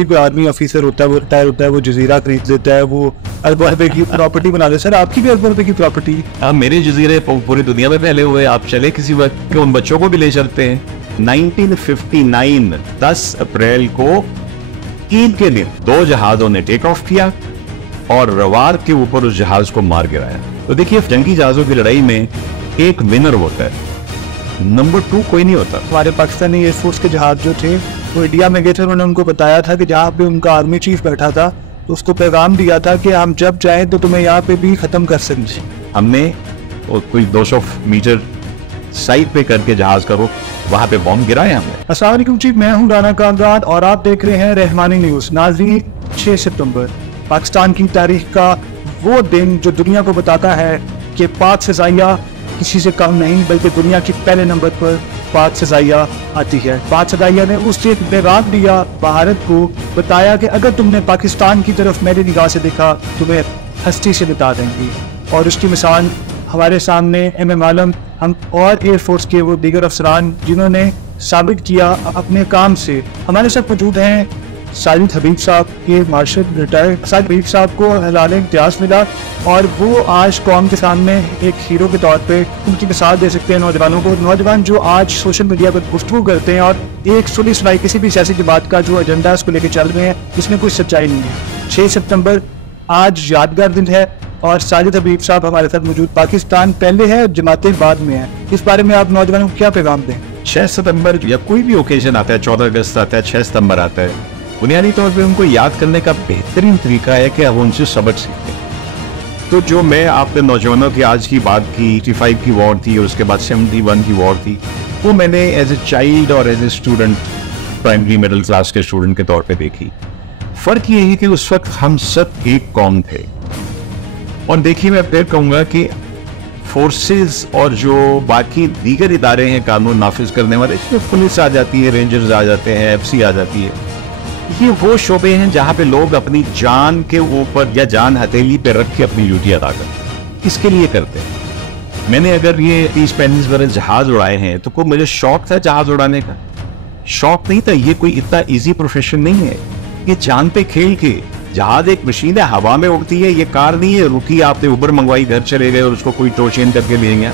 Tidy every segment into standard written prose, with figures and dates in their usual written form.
भी कोई army officer होता है, वो रिटायर होता है, वो जजीरा खरीद लेता है, वो अरबों रुपए की प्रॉपर्टी बना देता है। सर आपकी भी अरबों रुपए की प्रॉपर्टी? हाँ, मेरे जजीरे पूरी दुनिया में फैले हुए। आप चले किसी वक्त के उन बच्चों को भी ले चलते हैं। 1959 10 अप्रैल को ईद के दिन 2 जहाजों ने टेक ऑफ किया और रवार के ऊपर उस जहाज को मार गिराया। तो देखिए, जंगी जहाजों की लड़ाई में एक विनर होता है, नंबर 2 कोई नहीं होता। हमारे पाकिस्तानी एयरफोर्स के जहाज जो थे वो इंडिया में गए थे, उन्होंने उनको बताया था कि जहाँ पे उनका आर्मी चीफ बैठा था तो उसको पैगाम दिया था कि हम जब चाहें तो तुम्हें यहाँ पे भी खत्म कर सकते। हमने कोई 200 मीटर साइड पे करके जहाज का रुख वहां पे बॉम्ब गिराया हमने। अस्सलाम वालेकुम जी, मैं हूँ राना कामरान और आप देख रहे हैं रहमानी न्यूज़। नाज़रीन, 6 सितंबर पाकिस्तान की तारीख का वो दिन जो दुनिया को बताता है कि पाक फ़िज़ाइया किसी से कम नहीं, बल्कि दुनिया की पहले नंबर पर पाक फ़िज़ाइया आती है। पाक फ़िज़ाइया ने उससे एक पैगाम दिया भारत को, बताया कि अगर तुमने पाकिस्तान की तरफ मेरी निगाह से देखा तुम्हें हस्ती से मिटा देंगी। और उसकी मिसाल हमारे सामने MM आलम हम और एयरफोर्स के वो दीगर अफसरान जिन्होंने साबित किया अपने काम से। हमारे साथ मौजूद हैं साजिद हबीब साहब के मार्शल रिटायर्ड। साजिद हबीब साहब को हलाल इम्तियाज मिला और वो आज कौम के सामने एक हीरो के तौर पे उनकी मिसाल दे सकते हैं नौजवानों को। नौजवान जो आज सोशल मीडिया पर गुफ्तगू करते हैं और एक सुनी सुनाई किसी भी सियासी जमात का जो एजेंडा है उसको लेकर चल रहे हैं, इसमें कोई सच्चाई नहीं है। 6 सितंबर आज यादगार दिन है और साजिद हबीब साहब हमारे साथ मौजूद। पाकिस्तान पहले है, जमातें बाद में है। इस बारे में आप नौजवानों को क्या पैगाम दें? 6 सितंबर या कोई भी ओकेजन आता है, 14 अगस्त आता है, 6 सितंबर आता है, बुनियादी तौर पे उनको याद करने का बेहतरीन तरीका है कि अब उनसे सबक सीखें। तो जो मैं आपने नौजवानों की आज की बात की, 85 की वॉर थी और उसके बाद 71 की वॉर थी, वो मैंने एज ए चाइल्ड और as a student, primary middle class के स्टूडेंट के तौर पे देखी। फर्क ये है कि उस वक्त हम सब एक कौम थे। और देखिए, मैं फिर कहूँगा कि फोर्सेस और जो बाकी दीगर इदारे हैं कानून नाफिज करने वाले, इसमें पुलिस आ जाती है, रेंजर्स आ जाते हैं, FC आ जाती है, ये वो शोबे हैं जहाँ पे लोग अपनी जान के ऊपर या जान हथेली पे रख के अपनी ड्यूटी अदा करते हैं। इसके लिए करते हैं। मैंने अगर ये 30-35 बरस जहाज उड़ाए हैं तो कोई मुझे शौक था जहाज उड़ाने का? शौक नहीं था। ये कोई इतना इजी प्रोफेशन नहीं है। ये जान पे खेल के, जहाज एक मशीन है, हवा में उड़ती है, ये कार नहीं है रुकी आपने उबर मंगवाई, घर चले गए और उसको कोई टो चेन करके ले गया।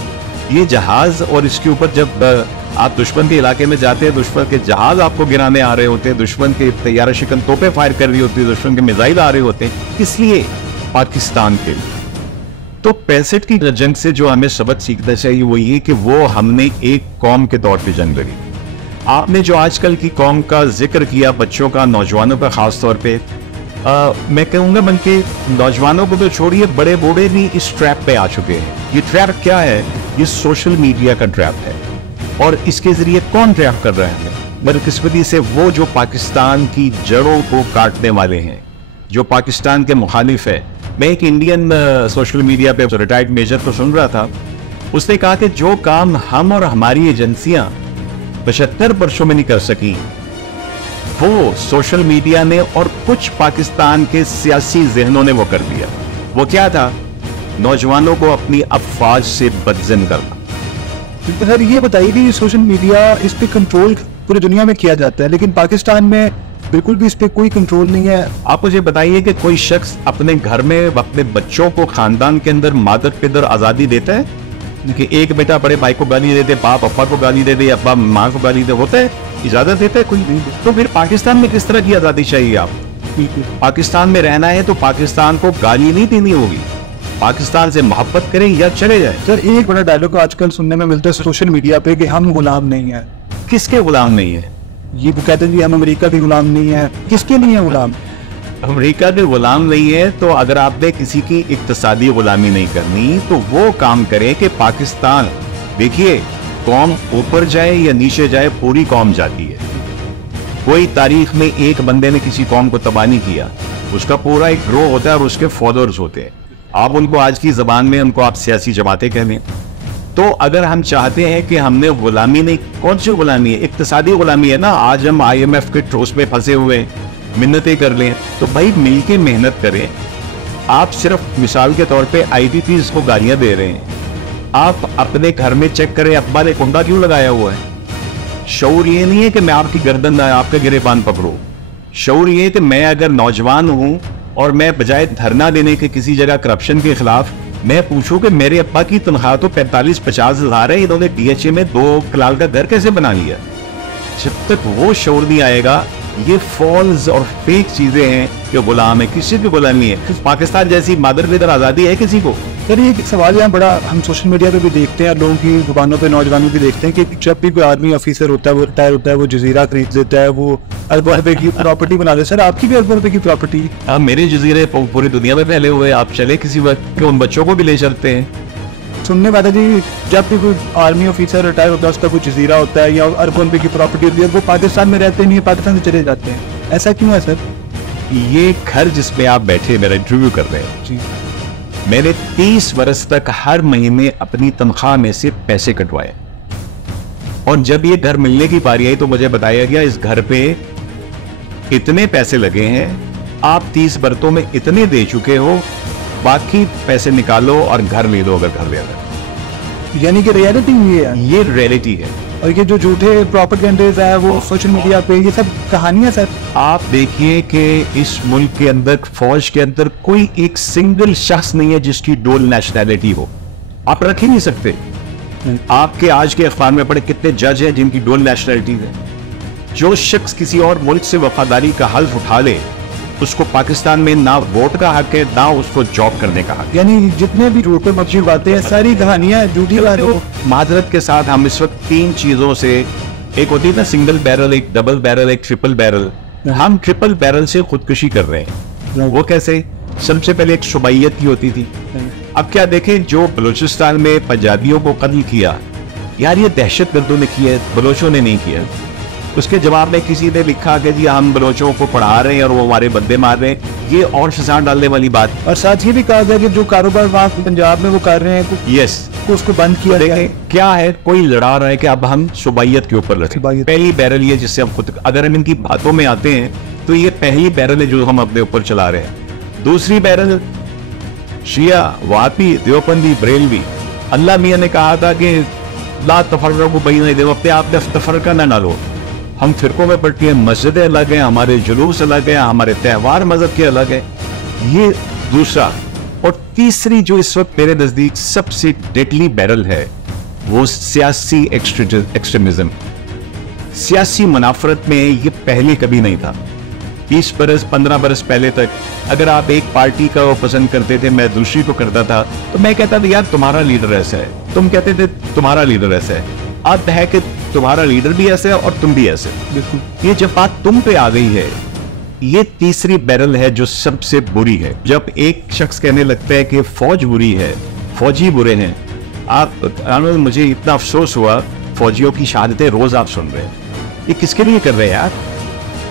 ये जहाज, और इसके ऊपर जब आप दुश्मन के इलाके में जाते हैं, दुश्मन के जहाज आपको गिराने आ रहे होते हैं, दुश्मन के तैयारा शिकन तोपें फायर कर रही होती है, दुश्मन के मिसाइल आ रहे होते हैं, इसलिए पाकिस्तान के लिए। तो 65 की जंग से जो हमें सबक सीखना चाहिए वो ये कि वो हमने एक कौम के तौर पे जंग लड़ी। आपने जो आजकल की कौम का जिक्र किया, बच्चों का, नौजवानों का खास तौर पे, मैं कहूँगा बल्कि नौजवानों को तो छोड़िए, बड़े बूढ़े भी इस ट्रैप पे आ चुके हैं। ये ट्रैप क्या है? ये सोशल मीडिया का ट्रैप है। और इसके जरिए कौन ट्रैप कर रहे हैं? बदकिस्मती से वो जो पाकिस्तान की जड़ों को काटने वाले हैं, जो पाकिस्तान के मुखालिफ है। मैं एक इंडियन सोशल मीडिया पे रिटायर्ड मेजर को सुन रहा था, उसने कहा कि जो काम हम और हमारी एजेंसियां 75 वर्षों में नहीं कर सकी, वो सोशल मीडिया ने और कुछ पाकिस्तान के सियासी जहनों ने वो कर दिया। वो क्या था? नौजवानों को अपनी अफवाज से बदजन करना। सर ये बताइए कि सोशल मीडिया, इस पे कंट्रोल पूरी दुनिया में किया जाता है, लेकिन पाकिस्तान में बिल्कुल भी इस पे कोई कंट्रोल नहीं है। आप मुझे बताइए कि कोई शख्स अपने घर में अपने बच्चों को, खानदान के अंदर मादर पिदर आज़ादी देता है कि एक बेटा बड़े भाई को गाली दे दे, बाप अप्पा को गाली दे दे, अब्बा माँ को गाली दे, होता है? इजाजत देता है? कोई नहीं। तो फिर पाकिस्तान में किस तरह की आज़ादी चाहिए आप? पाकिस्तान में रहना है तो पाकिस्तान को गाली नहीं देनी होगी, पाकिस्तान से मोहब्बत करें या चले जाए। सर एक बड़ा डायलॉग आजकल सुनने में मिलता है सोशल मीडिया पे कि हम गुलाम नहीं है। किसके गुलाम नहीं है? ये वो कहते हैं कि हम अमेरिका के गुलाम नहीं है। किसके नहीं है गुलाम? अमेरिका के गुलाम नहीं है। तो अगर आपने किसी की इक्तिसादी गुलामी नहीं करनी तो वो काम करे कि पाकिस्तान, देखिए, कौम ऊपर जाए या नीचे जाए, पूरी कौम जाती है। कोई तारीख में एक बंदे ने किसी कौम को तबाह नहीं किया, उसका पूरा एक ग्रोह होता है और उसके फॉलोअर्स होते हैं। आप उनको आज की जबान में उनको आप सियासी जमातें कह लें। तो अगर हम चाहते हैं कि हमने गुलामी नहीं, कौन सी गुलामी है? इक्तिसादी गुलामी है ना। आज हम IMF के ठोस में फंसे हुए मिन्नतें कर लें, तो भाई मिलके मेहनत करें। आप सिर्फ मिसाल के तौर पे IDPs को गालियां दे रहे हैं। आप अपने घर में चेक करें, अब्बा ने कुंडा क्यों लगाया हुआ है? शऊर ये नहीं है कि मैं आपकी गर्दन आपके गिरेबान पकड़ूं। शऊर ये कि मैं अगर नौजवान हूं और मैं बजाय धरना देने के किसी जगह करप्शन के खिलाफ मैं पूछूं कि मेरे अब्बा की तनख्वाह तो 45-50 हजार है, इन्होंने डीएचए में 2 कनाल का घर कैसे बना लिया। जब तक वो शऊर नहीं आएगा, ये फॉल्स और फेक चीजें हैं कि गुलाम है, किसी की गुलामी है। पाकिस्तान जैसी मादर बेदर आजादी है किसी को। सर ये सवाल यहाँ बड़ा हम सोशल मीडिया पे भी देखते हैं, लोगों की जुबानों पे नौजवानों भी देखते हैं कि जब भी कोई आर्मी ऑफिसर होता है, वो रिटायर होता है, वो जजीरा खरीद लेता है, वो अरबों रुपए की प्रॉपर्टी बना लेता है। सर आपकी भी अरबों रुपए की प्रॉपर्टी? अब मेरे जजीरे पूरी दुनिया में फैले हुए, आप चले किसी वक्त उन बच्चों को भी ले चलते हैं। सुनने वाला जी, जब भी कोई आर्मी ऑफिसर रिटायर होता है, उसका कोई जजीरा होता है या अरबों रुपए की प्रॉपर्टी होती है, वो पाकिस्तान में रहते नहीं है, पाकिस्तान से चले जाते हैं। ऐसा क्यों है सर? ये घर जिसमें आप बैठे मेरा इंटरव्यू कर रहे हैं जी, मैंने 30 वर्ष तक हर महीने अपनी तनख्वाह में से पैसे कटवाए, और जब ये घर मिलने की बारी आई तो मुझे बताया गया इस घर पे इतने पैसे लगे हैं, आप 30 बरतों में इतने दे चुके हो, बाकी पैसे निकालो और घर ले लो अगर घर ले लो। यानी कि रियलिटी ये है। ये रियलिटी है। और ये जो झूठे प्रोपेगेंडे है वो सोशल मीडिया पे, ये सब कहानियां सर। आप देखिए कि इस मुल्क के अंदर फौज के अंदर कोई एक सिंगल शख्स नहीं है जिसकी डुअल नेशनैलिटी हो। आप रख ही नहीं सकते। आपके आज के अखबार में पढ़े कितने जज हैं जिनकी डुअल नेशनैलिटी है। जो शख्स किसी और मुल्क से वफादारी का हल्फ उठा ले, उसको पाकिस्तान में ना वोट का हक है ना उसको जॉब करने का हक। यानी जितने भी झूठ पे मबनी बातें हैं, सारी कहानियां झूठी बातें। माजरत के साथ हम इस वक्त 3 चीजों से, एक होती है ना सिंगल बैरल, एक डबल बैरल, एक ट्रिपल बैरल, हम ट्रिपल बैरल से खुदकुशी कर रहे हैं। वो कैसे? सबसे पहले एक शुबाइयत की होती थी। अब क्या देखें, जो बलूचिस्तान में पंजाबियों को कत्ल किया, यार ये दहशतगर्दों ने किया, बलोचों ने नहीं किया। उसके जवाब में किसी ने लिखा कि जी हम बलोचों को पढ़ा रहे हैं और वो हमारे बंदे मार रहे हैं। ये और फसाद डालने वाली बात। और साथ ही भी कहा गया कि जो कारोबार वहाँ पंजाब में वो कर रहे हैं, यस, उसको बंद किया गया है। क्या है, कोई लड़ा रहा है कि अब हम शुबाइयत के ऊपर लड़े। पहली बैरल ये जिससे हम खुद, अगर हम इनकी बातों में आते हैं तो ये पहली बैरल है जो हम अपने ऊपर चला रहे हैं। दूसरी बैरल शिया, वापी, देवबंदी, बरेलवी। अल्लाह मियां ने कहा था कि ला तफर्रकू बैन दे, अपने आप में तफर्रका ना डालो। हम फिरकों में बंटी हैं, मस्जिदें अलग हैं, हमारे जुलूस अलग हैं, हमारे त्यौहार मजहब के अलग हैं। ये दूसरा। और तीसरी जो इस वक्त मेरे नजदीक सबसे डेडली बैरल है, वो सियासी एक्सट्रीमिज्म। सियासी मुनाफरत में ये पहले कभी नहीं था। 20 बरस 15 बरस पहले तक अगर आप एक पार्टी का पसंद करते थे, मैं दूसरी को करता था, तो मैं कहता था यार तुम्हारा लीडर ऐसा है, तुम कहते थे तुम्हारा लीडर ऐसा है। अब है कि तुम्हारा लीडर भी ऐसे है और तुम भी ऐसे। बिल्कुल। ये जब बात तुम पे आ गई है, ये तीसरी बैरल है जो सबसे बुरी है। जब एक शख्स कहने लगता है कि फौज बुरी है, फौजी बुरे हैं, मुझे इतना अफसोस हुआ, फौजियों की शहादतें रोज आप सुन रहे हैं। ये किसके लिए कर रहे हैं यार?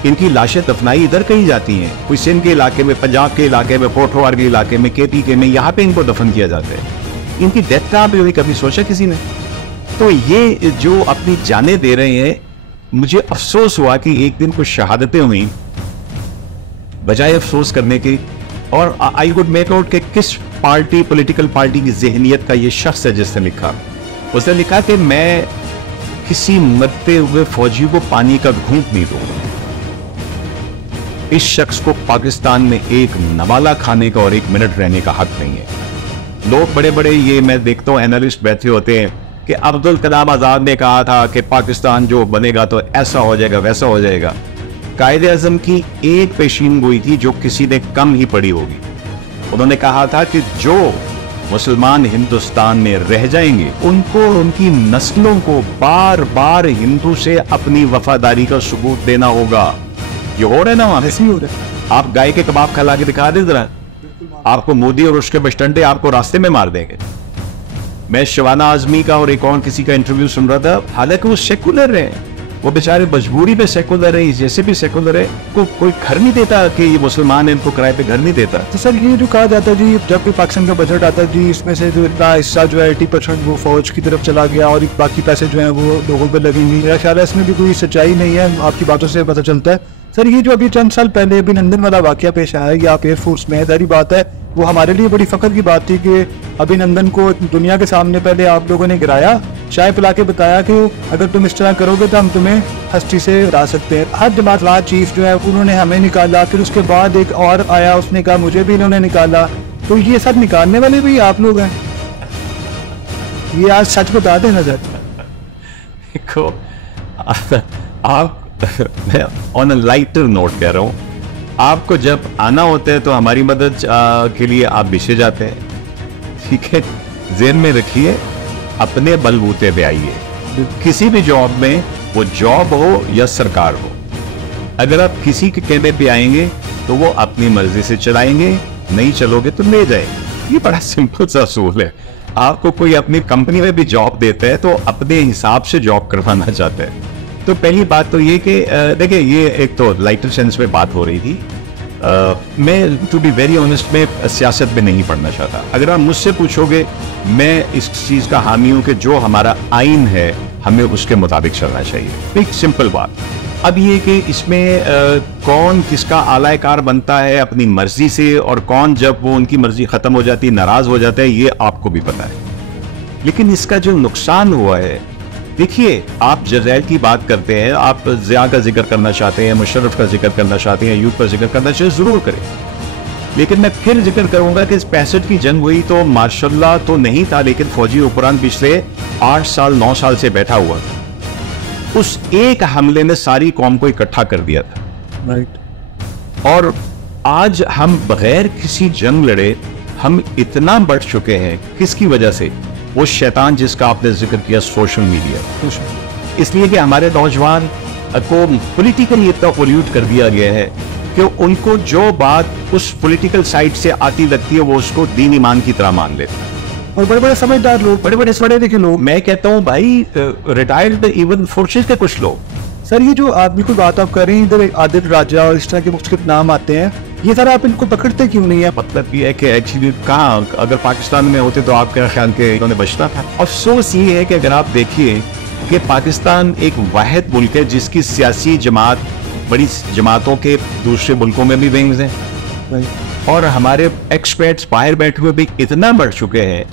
इनकी लाशें दफनाई इधर कहीं जाती हैं, कोई सिंध के इलाके में, पंजाब के इलाके में, पोठवार के इलाके में, केपी के में, यहाँ पे इनको दफन किया जाता है। इनकी डेथ कहाँ पे हुई, कभी सोचा किसी ने? तो ये जो अपनी जानें दे रहे हैं, मुझे अफसोस हुआ कि एक दिन कुछ शहादतें हुई बजाय अफसोस करने के। और आई वुड मेक आउट कि किस पार्टी, पॉलिटिकल पार्टी की ज़हनियत का ये शख्स है जिसने लिखा। उसने लिखा कि मैं किसी मरते हुए फौजी को पानी का घूंट नहीं दूंगा। इस शख्स को पाकिस्तान में एक नवाला खाने का और 1 मिनट रहने का हक नहीं है। लोग बड़े बड़े, ये मैं देखता हूँ एनालिस्ट बैठे होते हैं कि अब्दुल कलाम आजाद ने कहा था कि पाकिस्तान जो बनेगा तो ऐसा हो जाएगा, वैसा हो जाएगा। कायदे आज़म की एक पेशीन गोई थी जो किसी ने कम ही पढ़ी होगी। उन्होंने कहा था कि जो मुसलमान हिंदुस्तान में रह जाएंगे, उनको, उनकी नस्लों को बार बार हिंदू से अपनी वफादारी का सबूत देना होगा। ये हो रहा है ना, वहां ऐसे ही हो रहा है। आप गाय के कबाब खिला के दिखा दे जरा, आपको मोदी और उसके बस्टंडे आपको रास्ते में मार देंगे। मैं शबाना आजमी का और एक और किसी का इंटरव्यू सुन रहा था, हालांकि वो सेकुलर है, वो बेचारे मजबूरी पे सेकुलर है, जैसे भी सेकुलर है, कोई घर नहीं देता कि ये मुसलमान है, इनको किराए पे घर नहीं देता। तो सर ये जो कहा जाता है जी, जब भी पाकिस्तान का बजट आता है जी, इसमें से जो इतना हिस्सा जो है 80% वो फौज की तरफ चला गया और बाकी पैसे जो है वो लोगों पर लगेंगे। मेरा ख्याल है इसमें भी कोई सच्चाई नहीं है, आपकी बातों से पता चलता है। सर ये जो अभी चंद साल पहले अभिनंदन वाला वाकया पेश आया, ये आप एयरफोर्स में है, सारी बात है, वो हमारे लिए बड़ी फख्र की बात थी कि अभिनंदन को दुनिया के सामने पहले आप लोगों ने गिराया, चाय पिला के बताया कि अगर तुम इस तरह करोगे तो हम तुम्हें हस्ती से हरा सकते हैं। हर जमात चीफ जो है उन्होंने हमें निकाला, फिर उसके बाद एक और आया, उसने कहा मुझे भी इन्होंने निकाला। तो ये सब निकालने वाले भी आप लोग हैं, ये आज सच बता देना सर। देखो आप मैं ऑन अ लाइटर नोट कह रहा हूँ, आपको जब आना होता है तो हमारी मदद के लिए आप बिछे जाते हैं, ठीक है। ज़हन में रखिए, अपने बलबूते पे आइए। किसी भी जॉब में, वो जॉब हो या सरकार हो, अगर आप किसी के कहने पे आएंगे तो वो अपनी मर्जी से चलाएंगे, नहीं चलोगे तो ले जाए। ये बड़ा सिंपल सा असूल है। आपको कोई अपनी कंपनी में भी जॉब देता है तो अपने हिसाब से जॉब करवाना चाहता है। तो पहली बात तो ये कि देखिए, ये एक तो लाइटर सेंस में बात हो रही थी। मैं टू बी वेरी ऑनेस्ट में सियासत में नहीं पढ़ना चाहता। अगर आप मुझसे पूछोगे, मैं इस चीज़ का हामी हूँ कि जो हमारा आइन है हमें उसके मुताबिक चलना चाहिए। एक सिंपल बात। अब ये कि इसमें कौन किसका आलाकार बनता है अपनी मर्जी से, और कौन जब वो उनकी मर्जी ख़त्म हो जाती है नाराज़ हो जाता है, ये आपको भी पता है। लेकिन इसका जो नुकसान हुआ है, देखिए, आप जरैल की बात करते हैं, आप ज़िया का जिक्र करना चाहते हैं, मुशर्रफ का जिक्र करना चाहते हैं, यूथ का जिक्र करना चाहते हैं, ज़रूर करें। लेकिन मैं फिर जिक्र करूंगा कि 65 की जंग हुई तो मार्शल्ला तो नहीं था, लेकिन फौजी हुक्मरान पिछले 8 साल 9 साल से बैठा हुआ था। उस एक हमले ने सारी कौम को इकट्ठा कर दिया था, राइट। और आज हम बगैर किसी जंग लड़े हम इतना बढ़ चुके हैं, किसकी वजह से? वो शैतान जिसका आपने जिक्र किया, सोशल मीडिया। इसलिए कि हमारे नौजवान को पॉलिटिकली इतना पोल्यूट कर दिया गया है कि उनको जो बात उस पॉलिटिकल साइड से आती लगती है वो उसको दीन ईमान की तरह मान लेते हैं। और बड़े बड़े समझदार लोग, बड़े बड़े पढ़े लिखे लोग, मैं कहता हूँ भाई रिटायर्ड इवन फोर्सेस के कुछ लोग। सर ये जो आप बिल्कुल बात आप कर रहे हैं, इधर आदिल राजा और इस तरह के मुख्तलिफ नाम आते हैं, ये सर आप इनको पकड़ते क्यों नहीं है? मतलब ये है कि एक्चुअली कहाँ, अगर पाकिस्तान में होते तो आपके ख्याल के इन्होंने बचना था। अफसोस ये है कि अगर आप देखिए कि पाकिस्तान एक वाहिद मुल्क है जिसकी सियासी जमात बड़ी जमातों के दूसरे मुल्कों में भी विंग्स हैं, और हमारे एक्सपर्ट्स बाहर बैठे हुए भी इतना बढ़ चुके हैं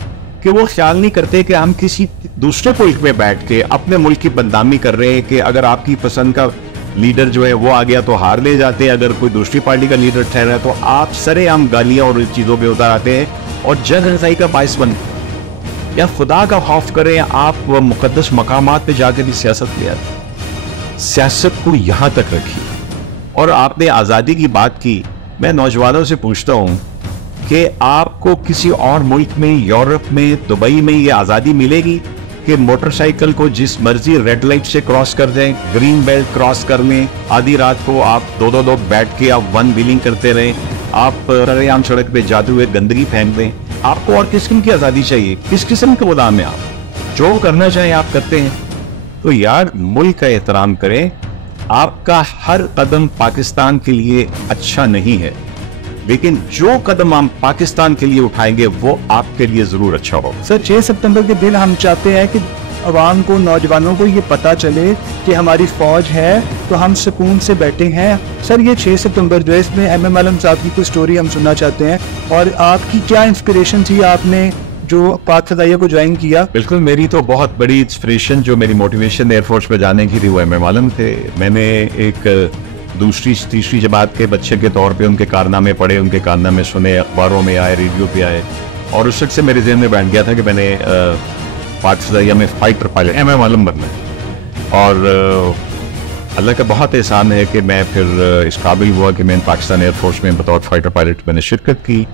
कि वो ख्याल नहीं करते कि हम किसी दूसरे मुल्क में बैठ के अपने मुल्क की बदनामी कर रहे हैं। कि अगर आपकी पसंद का लीडर जो है वो आ गया तो हार ले जाते हैं, अगर कोई दूसरी पार्टी का लीडर ठहरा तो आप सरेआम गालियां और चीज़ों पे उतर आते हैं और जंग रसाई का बायस बनते हैं। या खुदा का खौफ करें, आप मुकद्दस मकामात पे जाकर भी सियासत ले आते हैं। सियासत को यहाँ तक रखिए। और आपने आज़ादी की बात की, मैं नौजवानों से पूछता हूँ कि आपको किसी और मुल्क में, यूरोप में, दुबई में ये आज़ादी मिलेगी कि मोटरसाइकिल को जिस मर्जी रेड लाइट से क्रॉस कर दें, ग्रीन बेल्ट क्रॉस कर लें, आधी रात को आप दो लोग बैठ के आप वन व्हीलिंग करते रहें, आप सरेआम सड़क पे जाते हुए गंदगी फेंक दें? आपको और किस किस्म की आज़ादी चाहिए? किस किस्म के गुलाम हैं आप? जो करना चाहें आप करते हैं। तो यार, मुल्क का एहतराम करें। आपका हर कदम पाकिस्तान के लिए अच्छा नहीं है, लेकिन जो कदम हम पाकिस्तान के लिए उठाएंगे वो आपके लिए जरूर अच्छा होगा। सर 6 सितंबर के दिन हम चाहते हैं कि अवाम को, नौजवानों को ये पता चले कि हमारी फौज है तो हम सुकून से बैठे हैं। सर ये 6 सितंबर जो है, इसमें MM आलम साहब की कोई स्टोरी हम सुनना चाहते हैं, और आपकी क्या इंस्पिरेशन थी आपने जो पाक फ़ज़ाइया को ज्वाइन किया? बिल्कुल, मेरी तो बहुत बड़ी इंस्पिरेशन, जो मेरी मोटिवेशन एयरफोर्स में जाने की थी, वो MM आलम थे। मैंने एक दूसरी तीसरी जमात के बच्चे के तौर पे उनके कारनामे पढ़े, उनके कारनामे सुने, अखबारों में आए, रेडियो पे आए, और उस वक्त से मेरे ज़हन में बैठ गया था कि मैंने पाक फ़ज़ाइया में फाइटर पायलट MM आलम बनना है। और अल्लाह का बहुत एहसान है कि मैं फिर इस काबिल हुआ कि मैंने पाकिस्तान एयरफोर्स में बतौर फाइटर पायलट मैंने शिरकत की।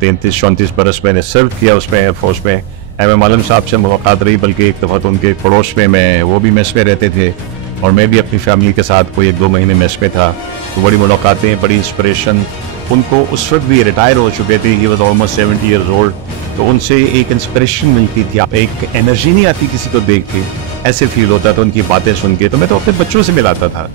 33-34 बरस मैंने सर्व किया उसमें, एयरफोर्स में। MM आलम साहब से मुलाकात रही, बल्कि एक दफ़ा तो उनके पड़ोस में मैं, वो भी मेस में रहते थे और मैं भी अपनी फैमिली के साथ कोई 1-2 महीने मेस में था। तो बड़ी मुलाकातें, बड़ी इंस्पिरेशन। उनको उस वक्त भी रिटायर हो चुके थे, he was almost 70 years old. तो उनसे एक इंस्पिरेशन मिलती थी, आप एक एनर्जी नहीं आती किसी को देख के, ऐसे फील होता था उनकी बातें सुन के। तो मैं तो अपने बच्चों से मिलाता था,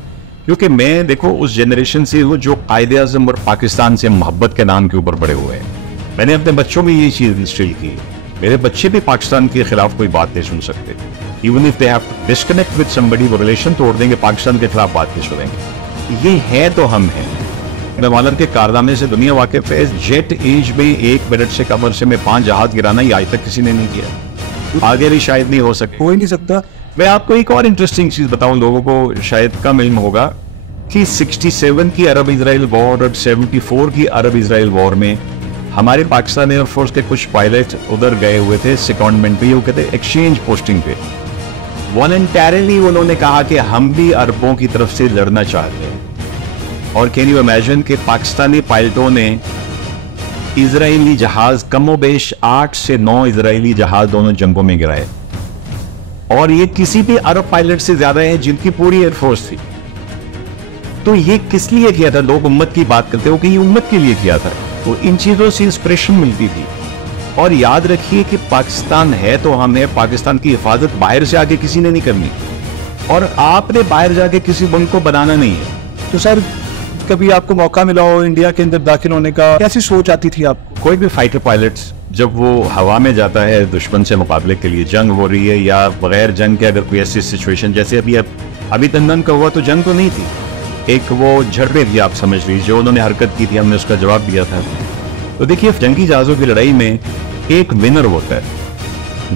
क्योंकि मैं देखो उस जनरेशन से हूँ जो कायदे आज़म और पाकिस्तान से मोहब्बत के नाम के ऊपर बड़े हुए हैं। मैंने अपने बच्चों में ये चीज़ इंस्टिल की। मेरे बच्चे भी पाकिस्तान के खिलाफ कोई बात नहीं सुन सकते। Even if they have to disconnect with somebody, वो रिलेशन तोड़ देंगे, पाकिस्तान के खिलाफ बात नहीं सुनेंगे। ये है तो हम हैं। मेवालन के कारनामे से दुनिया वाकिफ है। जेट एज में 1 मिनट से कम अरसे में 5 जहाज गिराना ये आज तक किसी ने नहीं किया, आगे भी शायद नहीं हो सकता, हो ही नहीं सकता। मैं आपको एक और इंटरेस्टिंग चीज बताऊं, लोगों को शायद कम इल्म होगा कि 67 की अरब इजराइल वॉर और 74 की अरब इजराइल वॉर में हमारे पाकिस्तान एयरफोर्स के कुछ पायलट उधर गए हुए थे सेकंडमेंट पे, वो कहते एक्सचेंज पोस्टिंग पे। वॉलंटरली उन्होंने कहा कि हम भी अरबों की तरफ से लड़ना चाहते हैं। और कैन यू इमेजिन कि पाकिस्तानी पायलटों ने इजरायली जहाज कमोबेश 8 से 9 इजरायली जहाज दोनों जंगों में गिराए, और ये किसी भी अरब पायलट से ज्यादा है जिनकी पूरी एयरफोर्स थी। तो ये किस लिए किया था? लोग उम्मत की बात करते हो कि ये उम्मत के लिए किया था, तो इन चीजों से इंस्पिरेशन मिलती थी। और याद रखिए कि पाकिस्तान है तो हमने, पाकिस्तान की हिफाजत बाहर से आके किसी ने नहीं करनी, और आपने बाहर जाके किसी मुल्क को बनाना नहीं है। तो सर कभी आपको मौका मिला हो इंडिया के अंदर दाखिल होने का, कैसी सोच आती थी आपको? कोई भी फाइटर पायलट्स जब वो हवा में जाता है दुश्मन से मुकाबले के लिए, जंग हो रही है या बगैर जंग के अगर कोई ऐसी सिचुएशन, जैसे अभी तंदन का हुआ तो जंग तो नहीं थी, एक वो झड़पें थी आप समझ लीजिए, जो उन्होंने हरकत की थी, हमने उसका जवाब दिया था। तो देखिए जंगी जहाजों की लड़ाई में एक विनर होता है,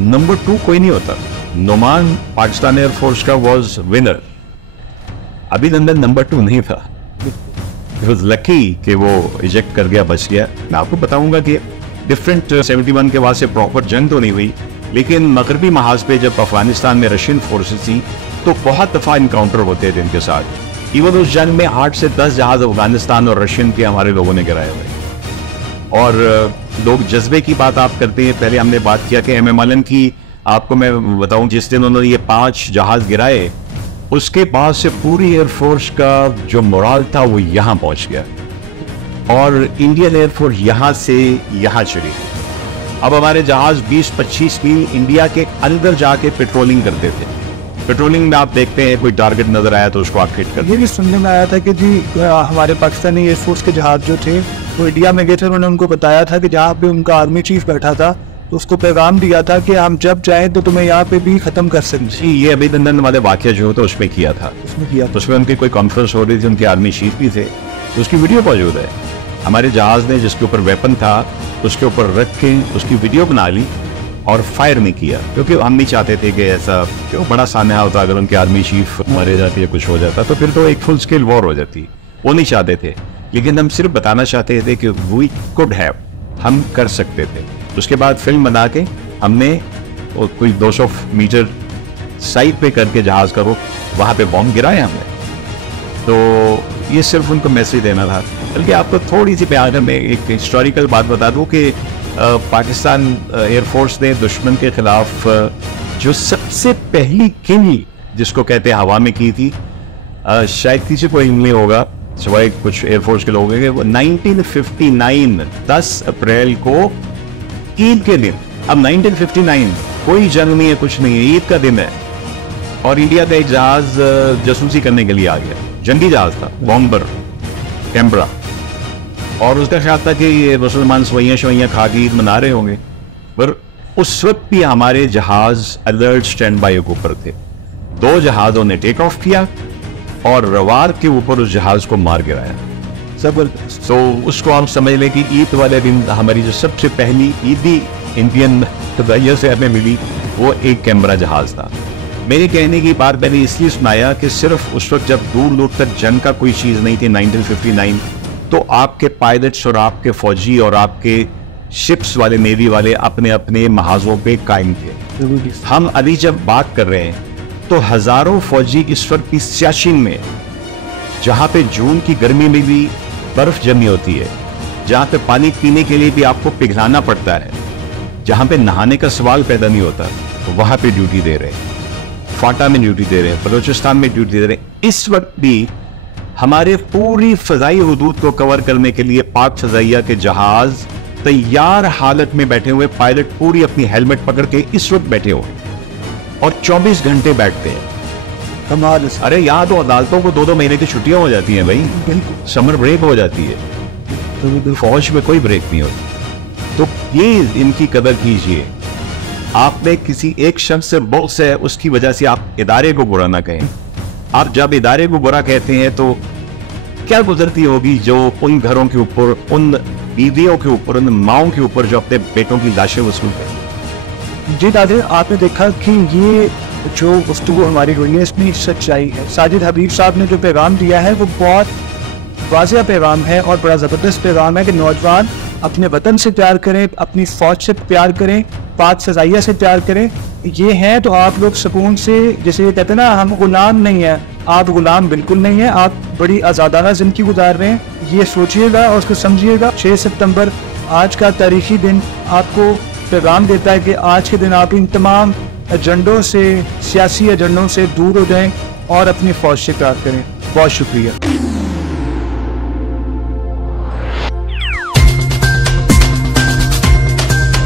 नंबर 2 कोई नहीं होता। नोमान पाकिस्तान एयरफोर्स का वॉज विनर, अभिनंदन नंबर 2 नहीं था। इट वॉज लकी कि वो इजेक्ट कर गया, बच गया। मैं आपको बताऊंगा कि डिफरेंट 71 के बाद से प्रॉपर जंग तो नहीं हुई, लेकिन मगरबी महाज पे जब अफगानिस्तान में रशियन फोर्सेस थी तो बहुत दफा इनकाउंटर होते थे इनके साथ। इवन उस जंग में 8 से 10 जहाज अफगानिस्तान और रशियन के हमारे लोगों ने गिराए हुए। और लोग जज्बे की बात आप करते हैं, पहले हमने बात किया कि एमएमएलएन की, आपको मैं बताऊं जिस दिन उन्होंने ये 5 जहाज गिराए उसके बाद से पूरी एयरफोर्स का जो मोराल था वो यहाँ पहुंच गया, और इंडियन एयरफोर्स यहाँ से यहाँ चली। अब हमारे जहाज 20-25 मील इंडिया के अंदर जाके पेट्रोलिंग करते थे। पेट्रोलिंग में आप देखते हैं कोई टारगेट नजर आया तो उसको आप हिट कर। ये भी सुनने में आया था कि जी हमारे पाकिस्तानी एयरफोर्स के जहाज जो थे वो इंडिया में गए थे, उन्होंने उनको बताया था कि जहाँ पे उनका आर्मी चीफ बैठा था तो उसको पैगाम दिया था कि हम जब चाहें तो तुम्हें यहाँ पे भी खत्म कर सकते। जी, ये अभिनंदन वाले वाक्य जो होता उसमें किया था, उसमें उनकी कोई कॉन्फ्रेंस हो रही थी, उनके आर्मी चीफ भी थे, तो उसकी वीडियो मौजूद है। हमारे जहाज ने जिसके ऊपर वेपन था उसके ऊपर रख के उसकी वीडियो बना ली और फायर नहीं किया, क्योंकि हम नहीं चाहते थे कि ऐसा क्यों बड़ा सान्या होता, अगर उनके आर्मी चीफ मारे जाते या कुछ हो जाता तो फिर तो एक फुल स्केल वॉर हो जाती, वो नहीं चाहते थे। लेकिन हम सिर्फ बताना चाहते थे कि वी कुड हैव, हम कर सकते थे। उसके बाद फिल्म बना के हमने कोई 200 मीटर साइड पे करके जहाज का रुख वहां पे बॉम्ब गिराए हमने। तो ये सिर्फ उनको मैसेज देना था। बल्कि आपको थोड़ी सी प्यार में एक हिस्टोरिकल बात बता दूं कि पाकिस्तान एयरफोर्स ने दुश्मन के खिलाफ जो सबसे पहली किल जिसको कहते हैं हवा में की थी, शायद किसी को नहीं होगा सिवाय कुछ एयरफोर्स के लोगों के, वो 1959 10 अप्रैल को ईद के दिन। अब 1959 कोई जंग नहीं है, कुछ नहीं है, ईद का दिन है, और इंडिया का एक जहाज जासूसी करने के लिए आ गया, जंगी जहाज था, बॉम्बर कैम्बरा, और उसका ख्याल था कि ये मुसलमान सवैयां शवैयां खा के ईद मना रहे होंगे, पर उस वक्त भी हमारे जहाज अलर्ट स्टैंड बाई के ऊपर थे। 2 जहाजों ने टेक ऑफ किया और रवार के ऊपर उस जहाज को मार गिराया। जबरदस्त। तो उसको हम समझ लें कि ईद वाले दिन हमारी जो सबसे पहली ईदी इंडियन तदैया से हमें मिली वो एक कैमरा जहाज था। मेरे कहने की बात मैंने इसलिए सुनाया कि सिर्फ उस वक्त जब दूर दूर तक जंग का कोई चीज़ नहीं थी 1959, तो आपके पायलट्स और आपके फौजी और आपके शिप्स वाले नेवी वाले अपने अपने महाजों पे कायम थे। हम अभी जब बात कर रहे हैं तो हजारों फौजी इस वक्त की सियाचिन में, जहां पे जून की गर्मी में भी बर्फ जमी होती है, जहां पे पानी पीने के लिए भी आपको पिघलाना पड़ता है, जहां पे नहाने का सवाल पैदा नहीं होता, तो वहां पे ड्यूटी दे रहे हैं। फाटा में ड्यूटी दे रहे हैं, बलूचिस्तान में ड्यूटी दे रहे हैं। इस वक्त भी हमारे पूरी फजाई हुदूद को कवर करने के लिए पाक फजाइया के जहाज तैयार हालत में बैठे हुए, पायलट पूरी अपनी हेलमेट पकड़ के इस वक्त बैठे हुए और 24 घंटे बैठते हैं। कमाल। अरे यहाँ तो अदालतों को 2-2 महीने की छुट्टियां हो जाती हैं भाई, बिल्कुल समर ब्रेक हो जाती है, फौज में कोई ब्रेक नहीं होती। तो ये इनकी कदर कीजिए। आपने किसी एक शख्स से बॉस है, उसकी वजह से आप इदारे को बुरा ना कहें। आप जब इदारे को बुरा कहते हैं तो क्या गुजरती होगी जो उन घरों के ऊपर, उन बीवियों के ऊपर, उन माओं के ऊपर जो अपने बेटों की लाशें वसूल करती। जी दादे, आपने देखा कि ये जो गुफ्तगू हमारी हुई है इसमें सच्चाई है। साजिद हबीब साहब ने जो पैगाम दिया है वो बहुत वाज़ेह पैगाम है और बड़ा ज़बरदस्त पैगाम है कि नौजवान अपने वतन से प्यार करें, अपनी फ़ौज से प्यार करें, पाक सजाइया से प्यार करें। ये हैं तो आप लोग सुकून से, जैसे ये कहते हैं ना, हम गुलाम नहीं हैं, आप गुलाम बिल्कुल नहीं हैं, आप बड़ी आज़ादाना ज़िंदगी गुजार रहे हैं। ये सोचिएगा और उसको समझिएगा। 6 सितंबर आज का तारीखी दिन आपको पैगाम देता है कि आज के दिन आप इन तमाम एजेंडों से, सियासी एजेंडों से दूर हो जाएं और अपनी फ़ौज से प्यार करें। बहुत शुक्रिया।